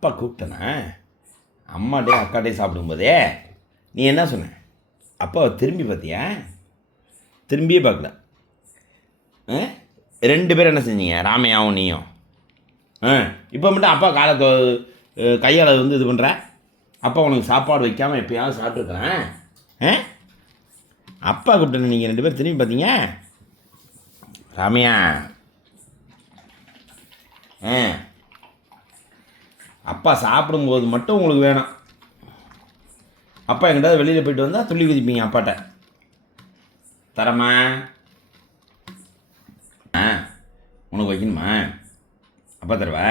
அப்பா கூப்பிட்டேனா அம்மாட்டே அக்காட்டே சாப்பிடும்போதே நீ என்ன சொன்ன? அப்பாவை திரும்பி பார்த்தியா? திரும்பியே பார்க்கல. 2 பேரும் என்ன செஞ்சீங்க? ராமையாவும் நீயும். இப்போ மட்டும் அப்பா கையால் இது பண்ணுற. அப்பா உனக்கு சாப்பாடு வைக்காமல் எப்பயாவது சாப்பிட்ருக்குறேன். அப்பா கூப்பிட்டேன்னு நீங்கள் 2 பேரும் திரும்பி பார்த்தீங்க. ராமையா, அப்பா சாப்பிடும்போது மட்டும் உங்களுக்கு வேணும். அப்பா எங்கிட்ட வெளியில் போயிட்டு வந்தால் துள்ளி குதிப்பீங்க அப்பாட்ட. தரமா? உனக்கு வைக்கணுமா? அப்பா தருவா?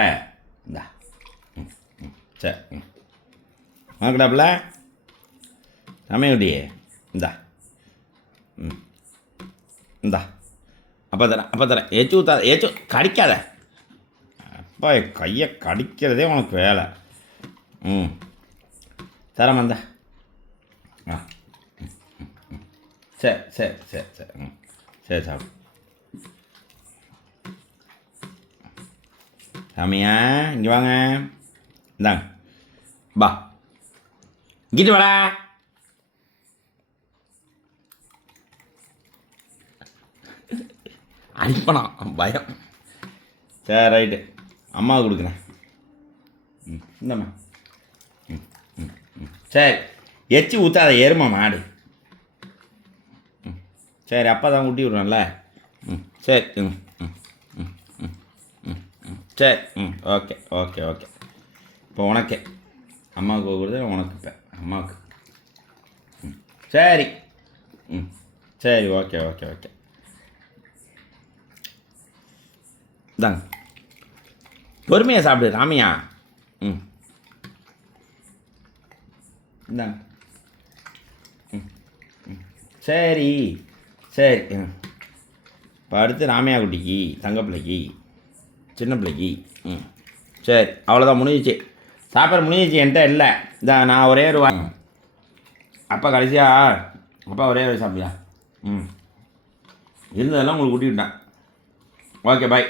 இந்தா. சரி. வாங்கடாப்புல ராமையகுட்டி, இந்தா. இந்தா. அப்பா தரேன். ஏச்சு கடிக்காத. அப்பா கையை கடிக்கிறதே உனக்கு வேலை. தரமா இந்தா. சரி. சரி சாப்பிடு. சாமியா, இங்கே வாங்க. இந்தாங்க. பா, இங்கிட்டு வாடா. அனுப்பணா பயம். சரி, ரைட்டு. அம்மாவுக்கு கொடுக்குறேன். இந்தம்மா. சரி, எச்சி ஊற்றாத எருமா மாடு. சரி, அப்பா தான் ஊட்டி விட்றேன்ல. சரி. சரி. ஓகே. இப்போ உனக்கே அம்மாவுக்கு கொடுக்குறது உனக்கு. இப்போ அம்மாவுக்கு. சரி. சரி, ஓகே. இந்தாங்க, பொறுமையாக சாப்பிடு ராமையா. இந்தாங்க. சரி. இப்போ அடுத்து ராமையா குட்டிக்கு, தங்க பிள்ளைக்கு, சின்ன பிள்ளைக்கு. சரி, அவ்வளோதான், முடிஞ்சிச்சு. சாப்பாடு முடிஞ்சிச்சு. என்கிட்ட இல்லை. நான் ஒரே ஒரு அப்பா கடைசியாக அப்பா ஒரே ஒரு சாப்பிட்டியா? இருந்ததெல்லாம் உங்களுக்கு ஊட்டி விட்டேன். ஓகே, பாய்.